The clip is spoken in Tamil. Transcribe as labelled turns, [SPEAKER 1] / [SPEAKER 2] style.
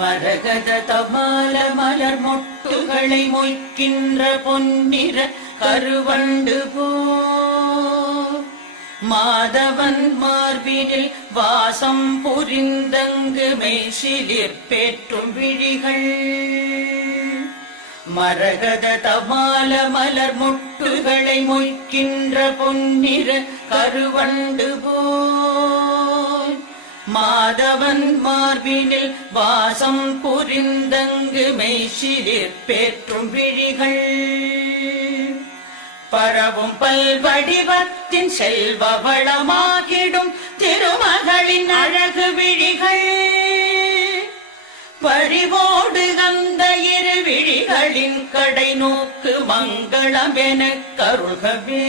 [SPEAKER 1] மரகத தபால மலர் மொட்டுகளை மொய்க்கின்ற பொன்னிற கருவண்டு போ. மாதவன் மார்பினில் வாசம் புரிந்தங்கு மெய்சிலிற் பேற்றும் விழிகள். மரகத தபால மலர் மொட்டுகளை மொய்க்கின்ற பொன்னிற கருவண்டு போ. மாதவன் மார்பினில் வாசம் புரிந்தங்கு மெய்சிலிற் பேற்றும் விழிகள். பரவும் பல்வடிவத்தின் செல்வ வளமாகிடும் திருமகளின் அழகு விழிகள். பறிவோடு அந்த இரு விழிகளின் கடை நோக்கு மங்களம் என கருகவே